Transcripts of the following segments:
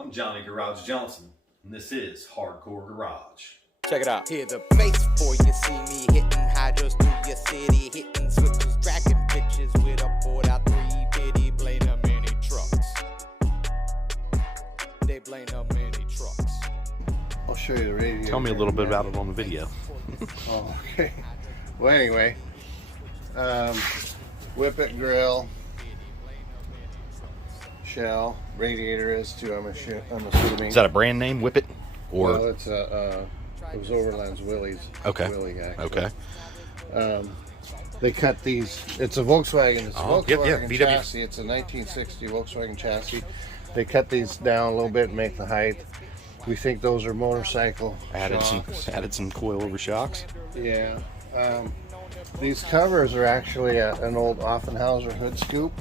I'm Johnny Garage Johnson, and this is Hardcore Garage. Check it out. Hear the bass before you see me hitting hydros through your city, hitting switches, tracking pitches with a 4x3 blame the mini trucks. They blame the mini trucks. I'll show you the radio. Tell me a little bit about it on the video. Oh, okay. Well, anyway, Whippet grill, shell, radiator is too. I'm assuming. Is that a brand name, Whippet? Or Well, it's it was Overland's Willie's. okay, Willie guy. okay. They cut these. It's a Volkswagen. It's a Volkswagen VW. chassis. It's a 1960 Volkswagen chassis. They cut these down a little bit and make the height. We think those are motorcycle shocks. Added some coilover shocks. Yeah. These covers are actually an old Offenhauser hood scoop,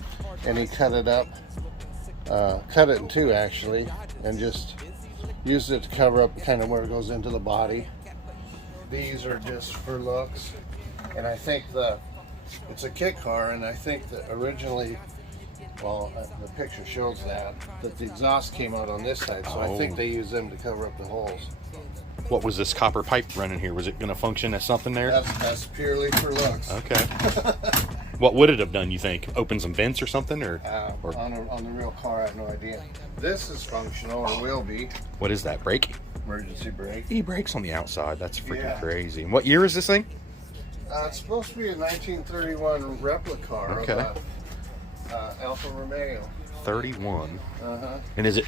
and he cut it up, cut it in two actually, and just used it to cover up kind of where it goes into the body. These are just for looks, and I think it's a Kitcar, and I think that originally, well, the picture shows that the exhaust came out on this side, so I think they used them to cover up the holes. What was this copper pipe running here? Was it going to function as something there? That's purely for looks. Okay. What would it have done, you think? Open some vents or something? Or On the real car, I have no idea. This is functional, or will be. what is that, brake? Emergency brake. E-brakes on the outside. That's freaking Yeah. crazy. And what year is this thing? It's supposed to be a 1931 Replicar Okay. of Alfa Romeo. 31. Uh-huh. And is it?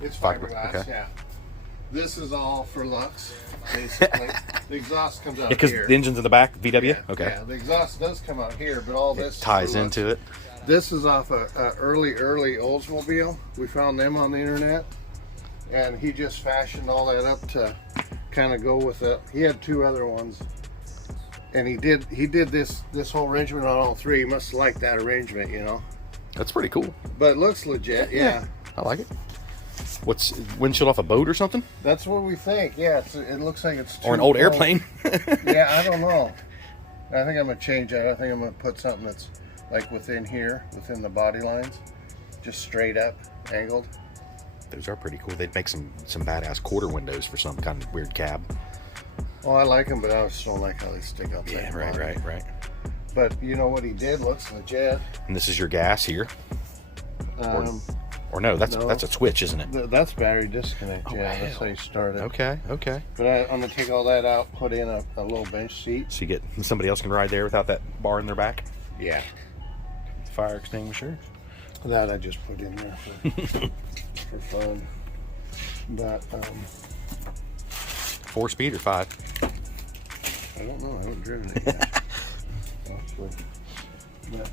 It's Fiber, fiberglass, okay. yeah. This is all for lux, basically. The exhaust comes out Because here. the engine's in the back, VW? Yeah, Okay. yeah, the exhaust does come out here, but all this It ties is for lux. into it. This is off a early Oldsmobile. We found them on the internet, and he just fashioned all that up to kind of go with it. He had two other ones, and he did this whole arrangement on all three. He must like that arrangement, you know. That's pretty cool. But it looks legit, yeah. I like it. What's windshield off a boat or something? That's what we think. Yeah, it looks like it's Or an too old low. airplane? Yeah, I don't know. I think I'm gonna change that. I think I'm gonna put something that's like within here, within the body lines, just straight up, angled. Those are pretty cool. They'd make some badass quarter windows for some kind of weird cab. Well, I like them, but I just don't like how they stick up. Yeah, right. But you know what he did looks legit. And this is your gas here. Or no, that's a switch, isn't it? That's battery disconnect. Oh, Yeah, wow. that's how you start it. Okay. But I'm gonna take all that out, put in a little bench seat. So you get somebody else can ride there without that bar in their back. Yeah. Fire extinguisher. That I just put in there for fun. But 4-speed or 5? I don't know. I haven't driven it yet. Actually. But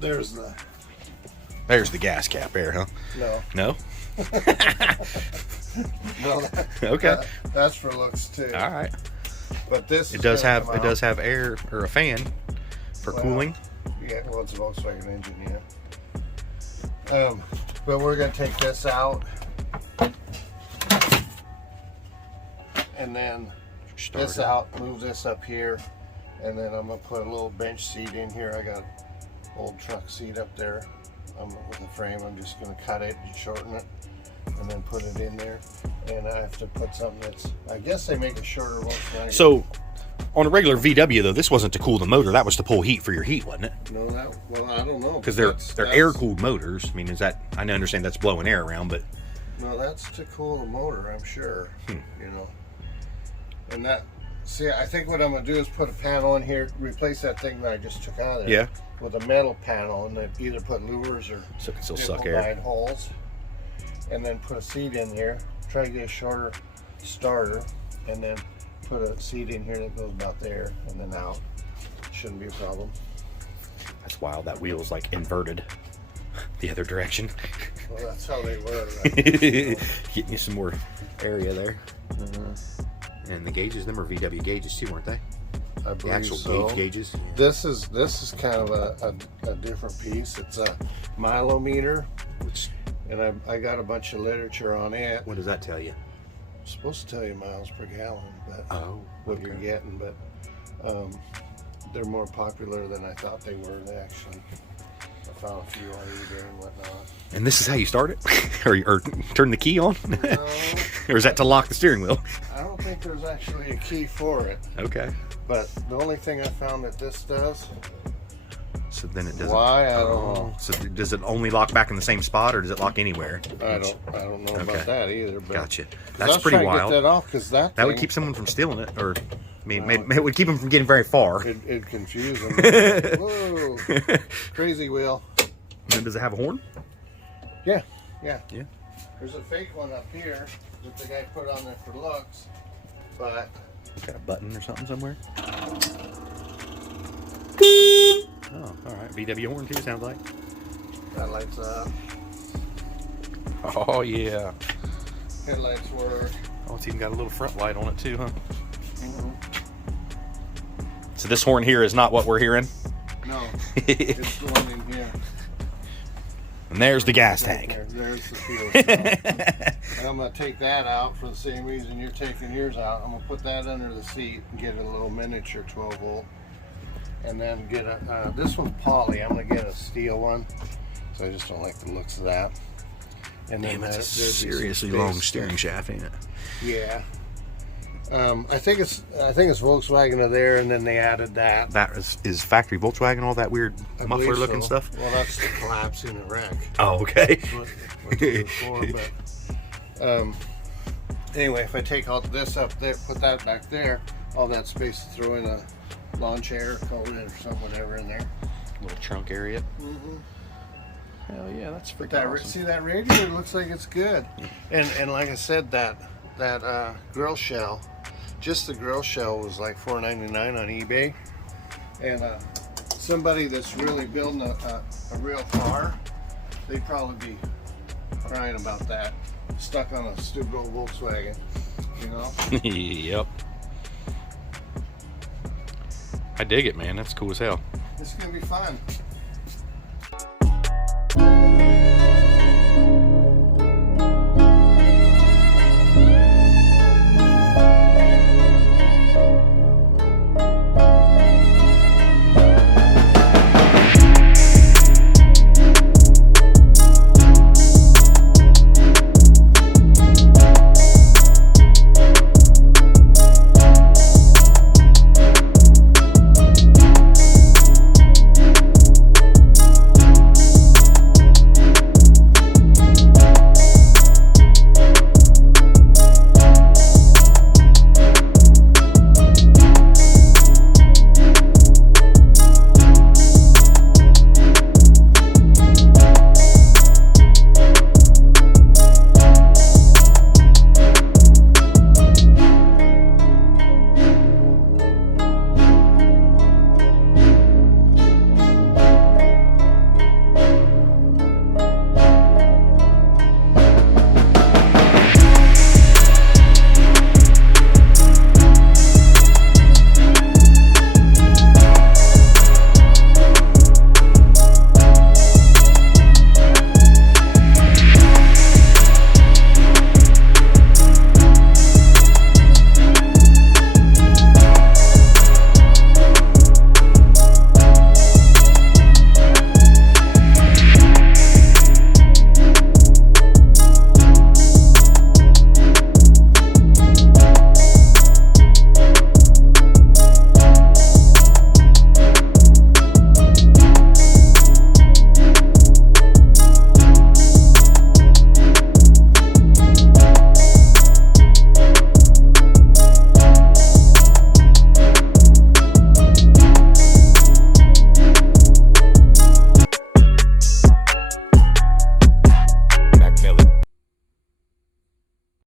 there's the gas cap there, huh? no. No, Okay. that's for looks too. All right. But this It does have air or a fan for cooling. Yeah, well, it's a Volkswagen engine, yeah. But we're gonna take this out, and then this out, move this up here, and then I'm gonna put a little bench seat in here. I got an old truck seat up there with a frame. I'm just gonna cut it and shorten it, and then put it in there. And I have to put something that's, I guess they make a shorter Volkswagen. So, on a regular VW though, this wasn't to cool the motor. That was to pull heat for your heat, wasn't it? No, well, I don't know. Because they're air-cooled motors. I mean, I understand that's blowing air around, but No, that's to cool the motor, I'm sure. You know. And I think what I'm going to do is put a panel in here, replace that thing that I just took out of there. Yeah. With a metal panel, and then either put louvers or so it can still suck nickel air. guide holes. And then put a seat in here, try to get a shorter starter, and then put a seat in here that goes about there and then out. Shouldn't be a problem. That's wild. That wheel's like inverted the other direction. Well, that's how they were. Right? Getting you some more area there. And the gauges, them are VW gauges too, weren't they? I The believe actual so. gauges. This is kind of a different piece. It's a milometer, and I got a bunch of literature on it. What does that tell you? It's supposed to tell you miles per gallon, but what you're getting. But they're more popular than I thought they were. They actually found a few on eBay and whatnot. And this is how you start it? or turn the key on? No, Or is that to lock the steering wheel? I don't think there's actually a key for it. Okay. But the only thing I found that this does, So then it doesn't. why, I don't know. So does it only lock back in the same spot, or does it lock anywhere? I don't know Okay. about that either. But Gotcha. I That's was pretty trying to wild. get that off because that That would thing, keep someone from stealing it, or I mean, it would keep them from getting very far. It'd confuse them. Whoa, crazy wheel. And does it have a horn? Yeah. Yeah. There's a fake one up here that the guy put on there for looks, but Got a button or something somewhere? Oh, all right. VW horn too, sounds like. that lights up. Oh, yeah. Headlights work. Oh, it's even got a little front light on it too, huh? Mm-hmm. So this horn here is not what we're hearing? No, it's the one in here. And there's the gas tank. There's the fuel cell. And I'm going to take that out for the same reason you're taking yours out. I'm going to put that under the seat and get a little miniature 12 volt. And then get a, this one's poly. I'm going to get a steel one. So I just don't like the looks of that. And then Damn, that's a there's these seriously big long stuff. steering shaft, ain't it? Yeah. I think it's Volkswagen of there, and then they added that. That is factory Volkswagen, all that weird I muffler believe looking so. stuff? Well, that's the collapsing and wreck. Oh, okay. What it was for, but anyway, if I take all this up there, put that back there, all that space to throw in a lawn chair, cone or something, whatever in there. Little trunk area. Mm-hmm. Hell yeah, that's freaking That awesome. see that radiator looks like it's good, and like I said, that grill shell, just the grill shell was like $4.99 on eBay, and somebody that's really building a real car, they'd probably be crying about that, stuck on a stupid old Volkswagen, you know. Yep. I dig it, man. That's cool as hell. It's gonna be fun.